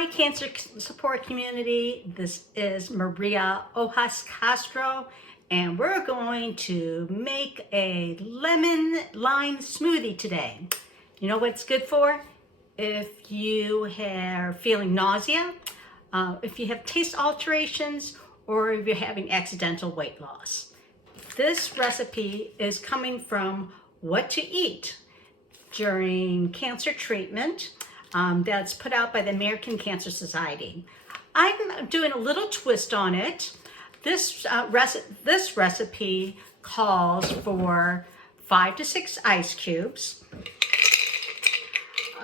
Hi, cancer support community. This is Maria Ojascastro, and we're going to make a lemon lime smoothie today. You know what it's good for? If you are feeling nausea, if you have taste alterations, or if you're having accidental weight loss. This recipe is coming from What to Eat during cancer treatment. That's put out by the American Cancer Society. I'm doing a little twist on it. This recipe calls for 5 to 6 ice cubes,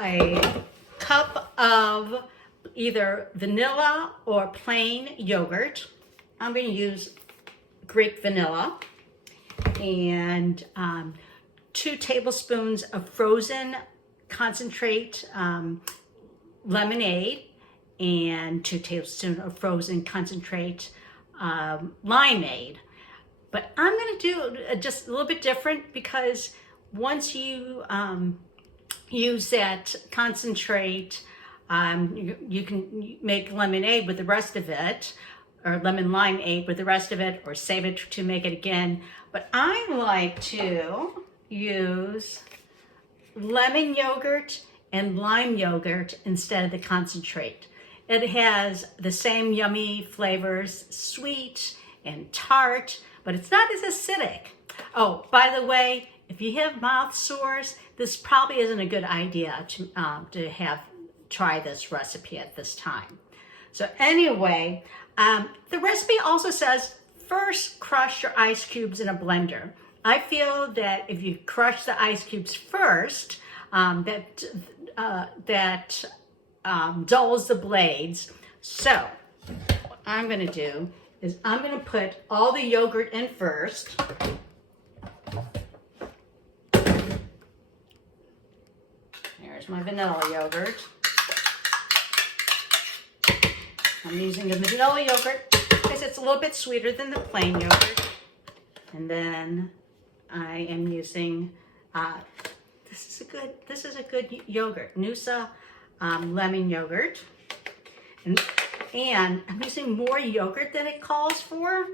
a cup of either vanilla or plain yogurt. I'm going to use Greek vanilla, and 2 tablespoons of frozen concentrate lemonade, and 2 tablespoons of frozen concentrate limeade. But I'm going to do just a little bit different, because once you use that concentrate, you can make lemonade with the rest of it, or lemon limeade with the rest of it, or save it to make it again. But I like to use lemon yogurt and lime yogurt instead of the concentrate. It has the same yummy flavors, sweet and tart, but it's not as acidic. Oh, by the way, if you have mouth sores, this probably isn't a good idea to try this recipe at this time. So anyway, the recipe also says first crush your ice cubes in a blender. I feel that if you crush the ice cubes first, that dulls the blades. So what I'm going to do is I'm going to put all the yogurt in first. There's my vanilla yogurt. I'm using the vanilla yogurt because it's a little bit sweeter than the plain yogurt. And then I am using, this is a good yogurt, Nausea lemon yogurt. And I'm using more yogurt than it calls for.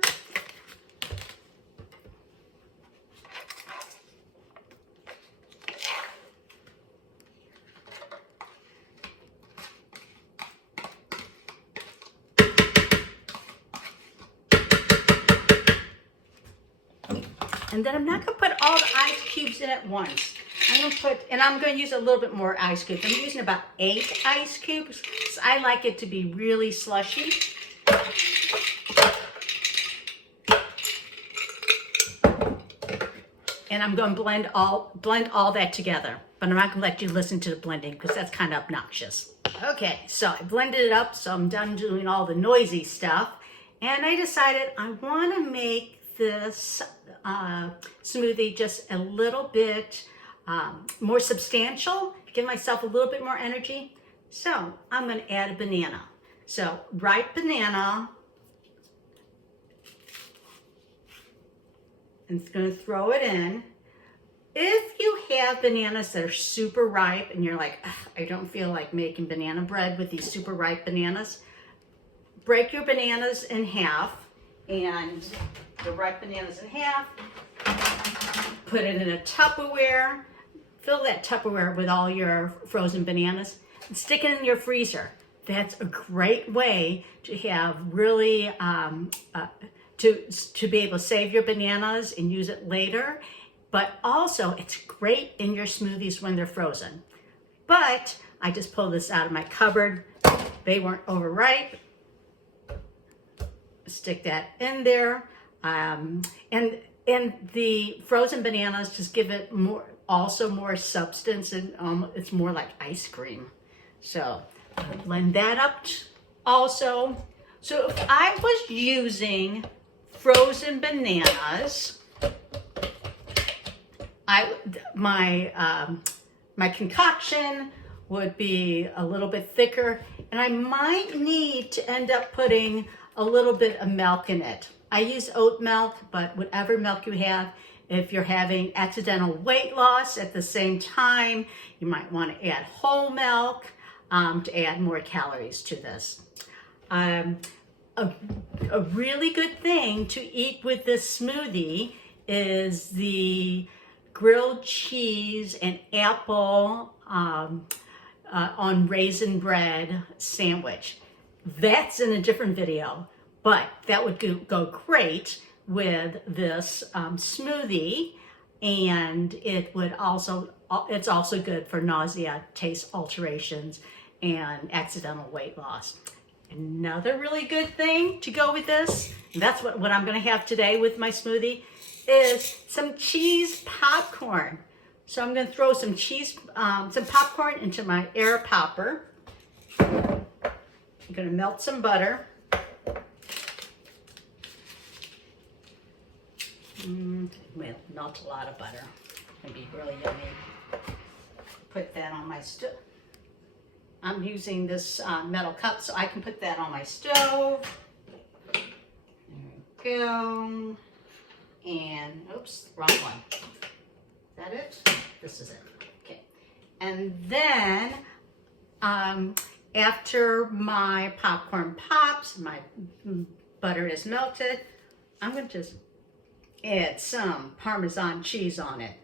And then I'm not going to put all the ice cubes in at once. I'm going to use a little bit more ice cubes. I'm using about 8 ice cubes, because I like it to be really slushy. And I'm going to blend all that together. But I'm not going to let you listen to the blending, because that's kind of obnoxious. Okay, so I blended it up, so I'm done doing all the noisy stuff. And I decided I want to make this smoothie just a little bit more substantial, give myself a little bit more energy. So I'm going to add a banana. So ripe banana, and it's going to throw it in. If you have bananas that are super ripe and you're like, I don't feel like making banana bread with these super ripe bananas, break your bananas in half, and the ripe bananas in half, put it in a Tupperware, fill that Tupperware with all your frozen bananas, and stick it in your freezer. That's a great way to have really, to be able to save your bananas and use it later, but also it's great in your smoothies when they're frozen. But I just pulled this out of my cupboard. They weren't overripe. Stick that in there. And the frozen bananas just give it more substance, and it's more like ice cream. So blend that up also. So if I was using frozen bananas, my concoction would be a little bit thicker, and I might need to end up putting a little bit of milk in it. I use oat milk, but whatever milk you have. If you're having accidental weight loss at the same time, you might want to add whole milk. to add more calories to this. A really good thing to eat with this smoothie is the grilled cheese and apple on raisin bread sandwich. That's in a different video, but that would go great with this smoothie, and it's also good for nausea, taste alterations, and accidental weight loss. Another really good thing to go with this, and that's what I'm going to have today with my smoothie, is some cheese popcorn. So I'm going to throw some popcorn into my air popper. I'm going to melt some butter. Well, not a lot of butter. It's going to be really yummy. Put that on my stove. I'm using this metal cup, so I can put that on my stove. There we go. And, oops, wrong one. Is that it? This is it. Okay. And then, after my popcorn pops, my butter is melted, I'm going to just add some Parmesan cheese on it.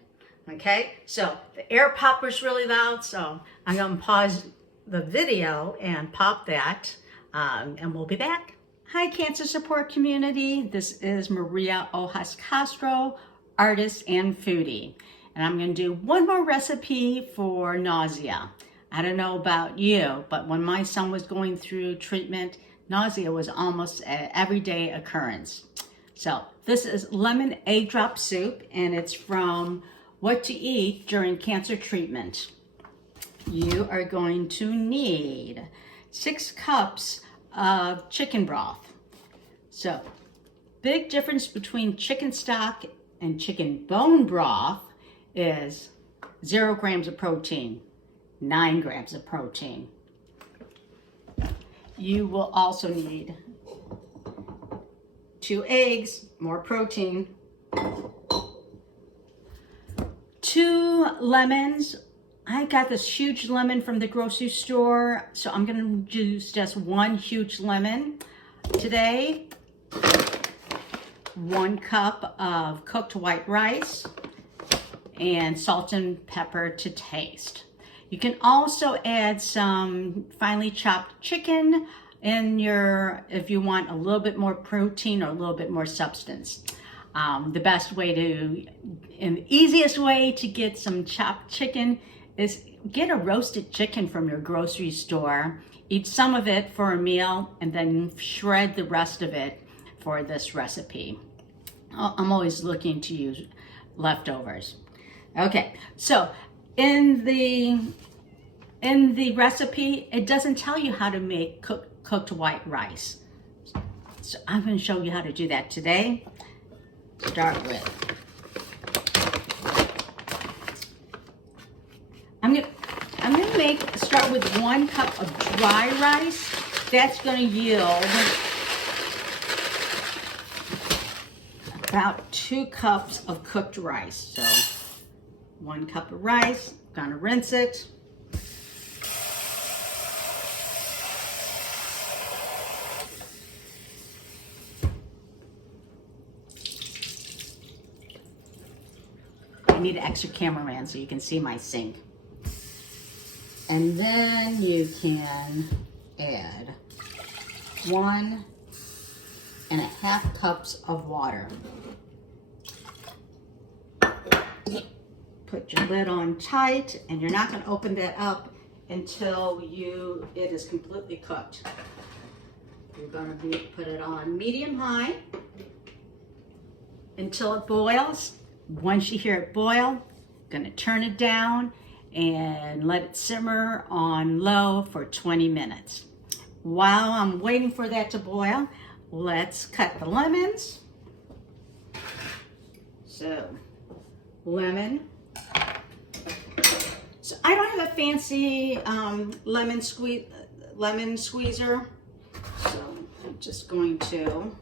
Okay? So, the air popper's really loud, so I'm going to pause the video and pop that, and we'll be back. Hi, cancer support community. This is Maria Ojascastro, artist and foodie. And I'm going to do one more recipe for nausea. I don't know about you, but when my son was going through treatment, nausea was almost an everyday occurrence. So this is lemon egg drop soup, and it's from What to Eat During Cancer Treatment. You are going to need 6 cups of chicken broth. So, big difference between chicken stock and chicken bone broth is 0 grams of protein, 9 grams of protein. You will also need 2 eggs, more protein, 2 lemons. I got this huge lemon from the grocery store, so I'm going to use just 1 huge lemon today. 1 cup of cooked white rice, and salt and pepper to taste. You can also add some finely chopped chicken if you want a little bit more protein or a little bit more substance. The best way and the easiest way to get some chopped chicken is get a roasted chicken from your grocery store, eat some of it for a meal, and then shred the rest of it for this recipe. I'm always looking to use leftovers. Okay, so in the recipe, it doesn't tell you how to make cooked white rice. So I'm going to show you how to do that today. Start with, I'm going to start with 1 cup of dry rice. That's going to yield about 2 cups of cooked rice. So 1 cup of rice, I'm going to rinse it. I need an extra cameraman so you can see my sink. And then you can add 1.5 cups of water. Put your lid on tight, and you're not going to open that up until it is completely cooked. You're going to put it on medium-high until it boils. Once you hear it boil, going to turn it down and let it simmer on low for 20 minutes. While I'm waiting for that to boil, let's cut the lemons. So, lemon. So I don't have a fancy lemon squeezer, so I'm just going to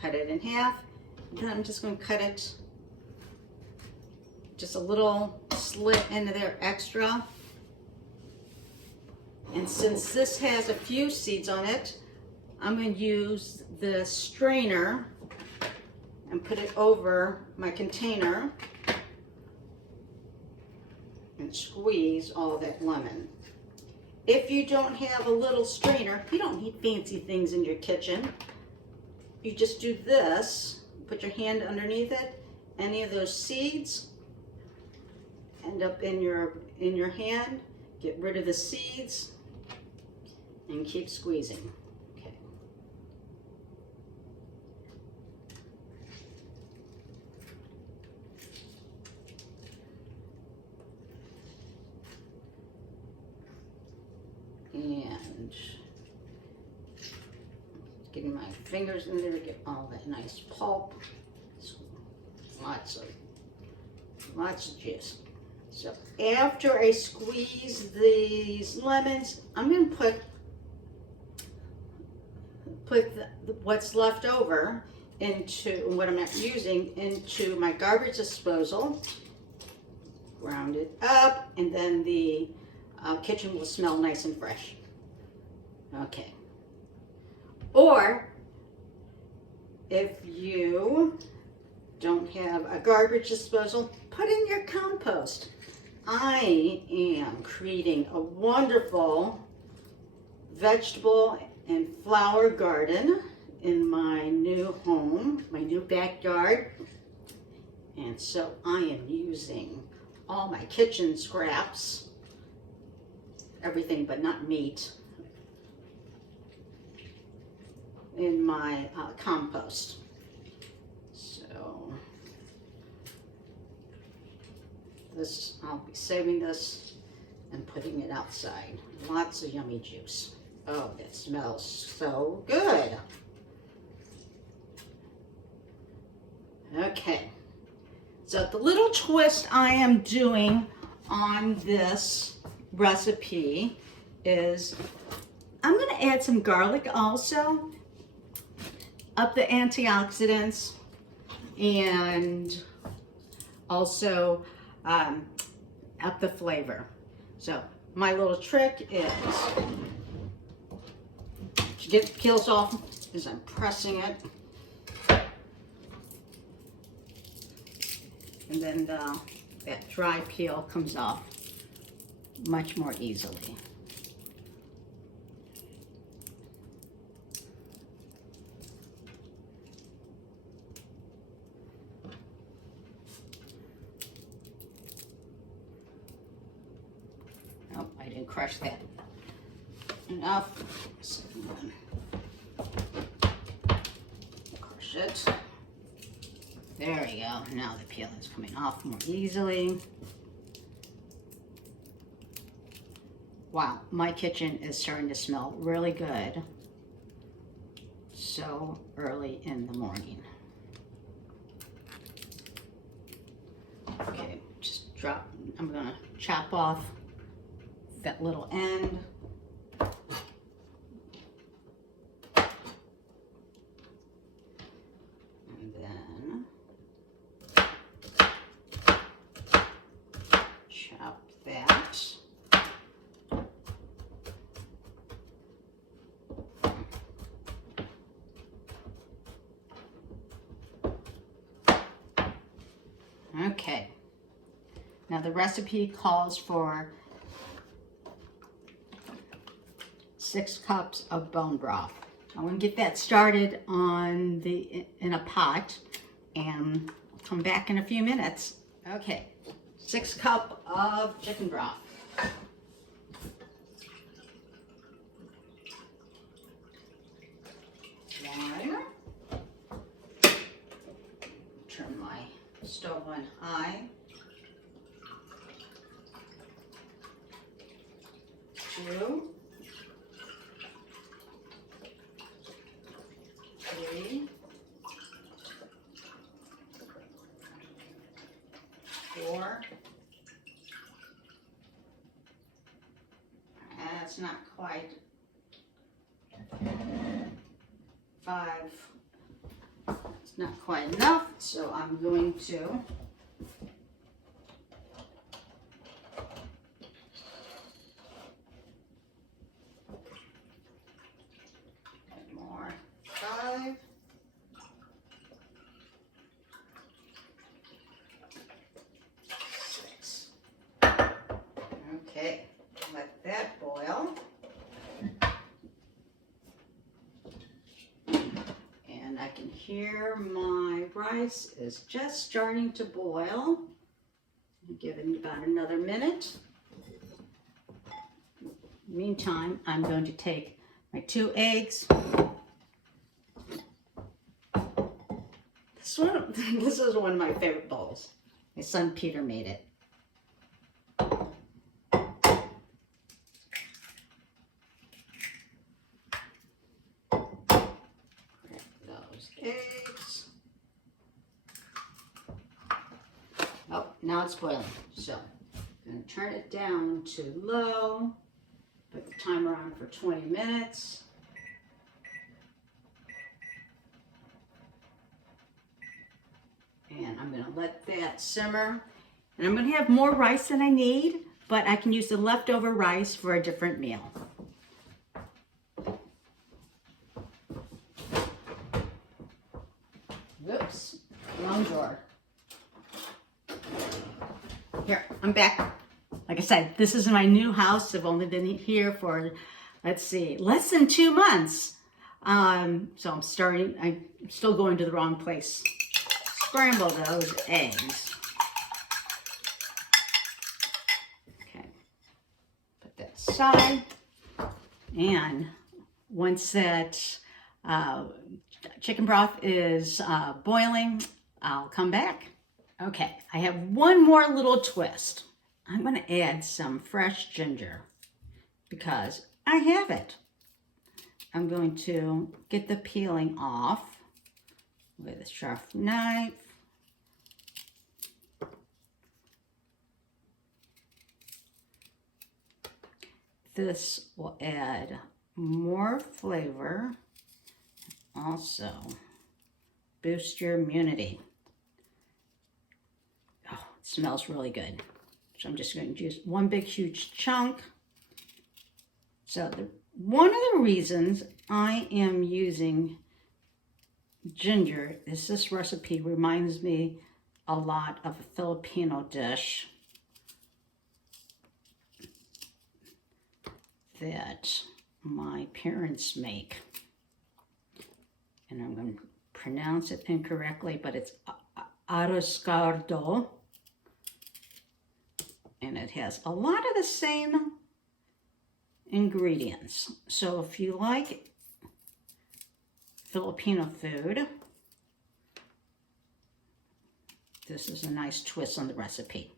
cut it in half. Then I'm just going to cut it just a little slit into there extra. And since this has a few seeds on it, I'm going to use the strainer and put it over my container and squeeze all that lemon. If you don't have a little strainer, you don't need fancy things in your kitchen. You just do this, put your hand underneath it, any of those seeds end up in your hand, get rid of the seeds, and keep squeezing. Okay. And getting my fingers in there, get all that nice pulp. So lots of juice. So after I squeeze these lemons, I'm going to put what's left over into what I'm not using into my garbage disposal, ground it up, and then the kitchen will smell nice and fresh. Okay. Or if you don't have a garbage disposal, put in your compost. I am creating a wonderful vegetable and flower garden in my new home, my new backyard. And so I am using all my kitchen scraps, everything but not meat, in my compost. So this, I'll be saving this and putting it outside. Lots of yummy juice. Oh, that smells so good. Okay, so the little twist I am doing on this recipe is I'm going to add some garlic also, up the antioxidants, and also up the flavor. So my little trick is to get the peels off is I'm pressing it, and then that dry peel comes off much more easily. Oh, I didn't crush that enough. So crush it. There we go. Now the peel is coming off more easily. Wow, my kitchen is starting to smell really good so early in the morning. Okay, just drop, I'm gonna chop off that little end. And then chop that. Okay, now the recipe calls for 6 cups of bone broth. I want to get that started in a pot, and I'll come back in a few minutes. Okay, 6 cups of chicken broth. One. Turn my stove on high. 2. 3. 4. That's not quite. 5. It's not quite enough, so I'm going to here my rice is just starting to boil. Give it about another minute. Meantime, I'm going to take my 2 eggs. This is one of my favorite bowls. My son Peter made it. Those eggs. Oh, now it's boiling. So I'm going to turn it down to low. Put the timer on for 20 minutes. And I'm going to let that simmer. And I'm going to have more rice than I need, but I can use the leftover rice for a different meal. Whoops, wrong drawer. Here, I'm back. Like I said, this is my new house. I've only been here for, let's see, less than 2 months. So I'm still going to the wrong place. Scramble those eggs. Okay, put that aside. And once that chicken broth is boiling, I'll come back. Okay, I have one more little twist. I'm going to add some fresh ginger because I have it. I'm going to get the peeling off with a sharp knife. This will add more flavor, also boost your immunity. Oh, it smells really good. So I'm just going to use one big huge chunk. So one of the reasons I am using ginger is this recipe reminds me a lot of a Filipino dish that my parents make. And I'm going to pronounce it incorrectly, but it's Ojascastro. And it has a lot of the same ingredients. So if you like Filipino food, this is a nice twist on the recipe.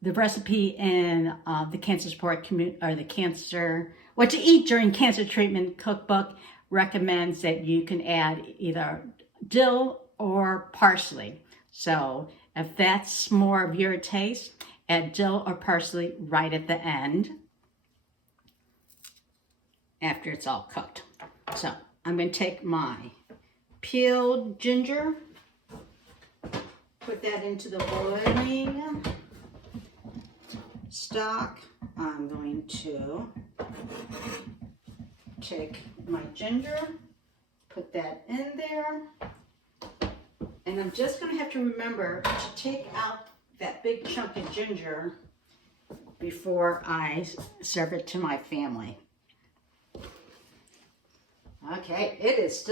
The recipe in the Cancer Support Community, or the Cancer, What to Eat During Cancer Treatment Cookbook recommends that you can add either dill or parsley. So if that's more of your taste, add dill or parsley right at the end after it's all cooked. So I'm going to take my peeled ginger, put that into the boiling stock. I'm going to take my ginger, put that in there, and I'm just going to have to remember to take out that big chunk of ginger before I serve it to my family. Okay, it is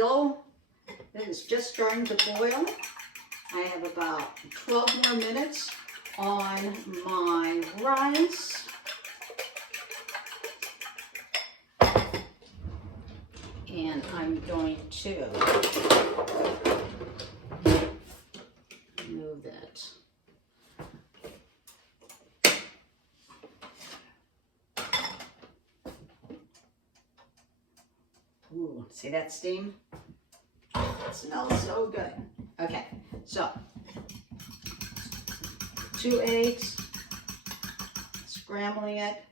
just starting to boil. I have about 12 more minutes on my rice. And I'm going to move that. Ooh, see that steam? It smells so good. Okay, so 2 eggs, scrambling it.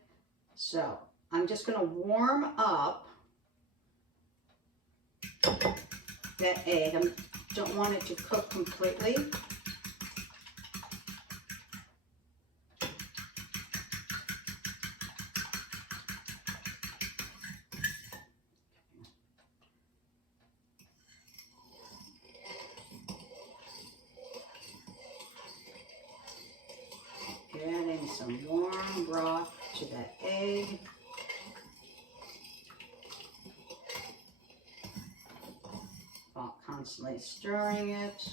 So I'm just going to warm up that egg. I don't want it to cook completely. Adding some warm broth to that egg. Constantly stirring it.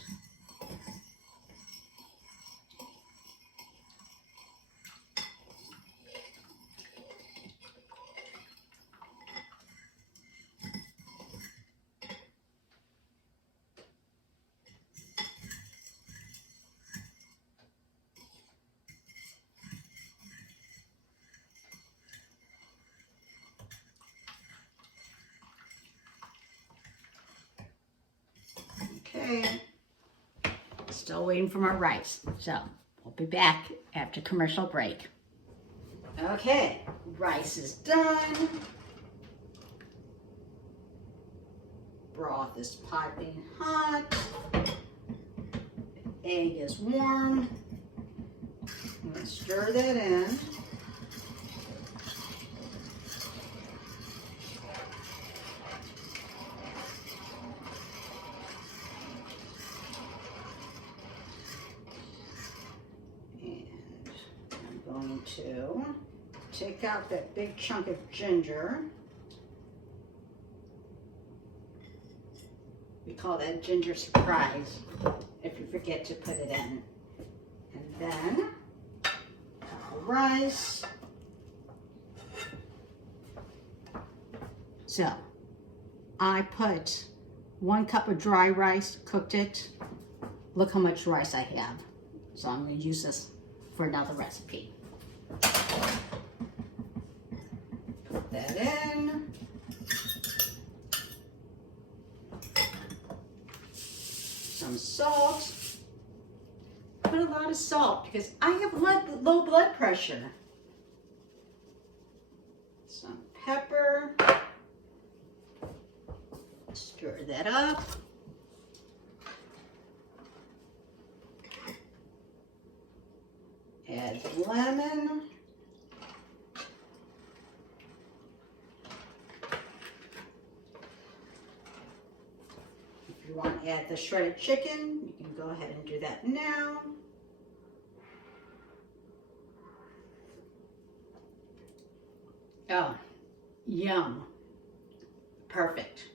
Okay, still waiting for my rice, so we'll be back after commercial break. Okay, rice is done. Broth is piping hot. Egg is warm. I'm going to stir that in. Going to take out that big chunk of ginger. We call that ginger surprise if you forget to put it in. And then rice. So I put 1 cup of dry rice, cooked it. Look how much rice I have. So I'm going to use this for another recipe. Put that in. Some salt. Put a lot of salt because I have low blood pressure. Some pepper. Stir that up. Add lemon. If you want to add the shredded chicken, you can go ahead and do that now. Oh, yum. Perfect.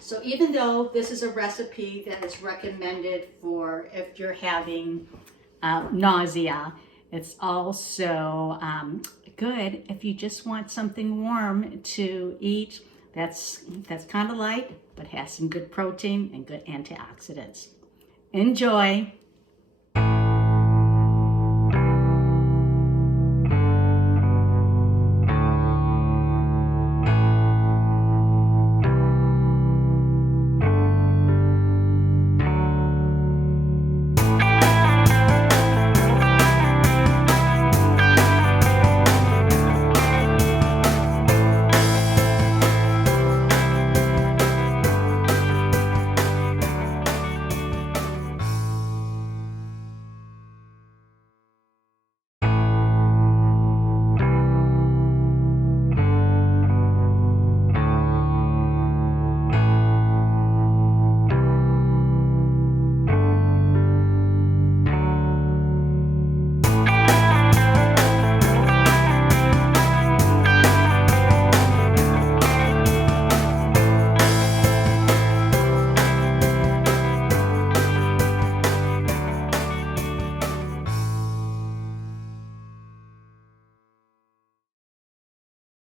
So even though this is a recipe that is recommended for if you're having nausea, it's also good if you just want something warm to eat that's kind of light but has some good protein and good antioxidants. Enjoy!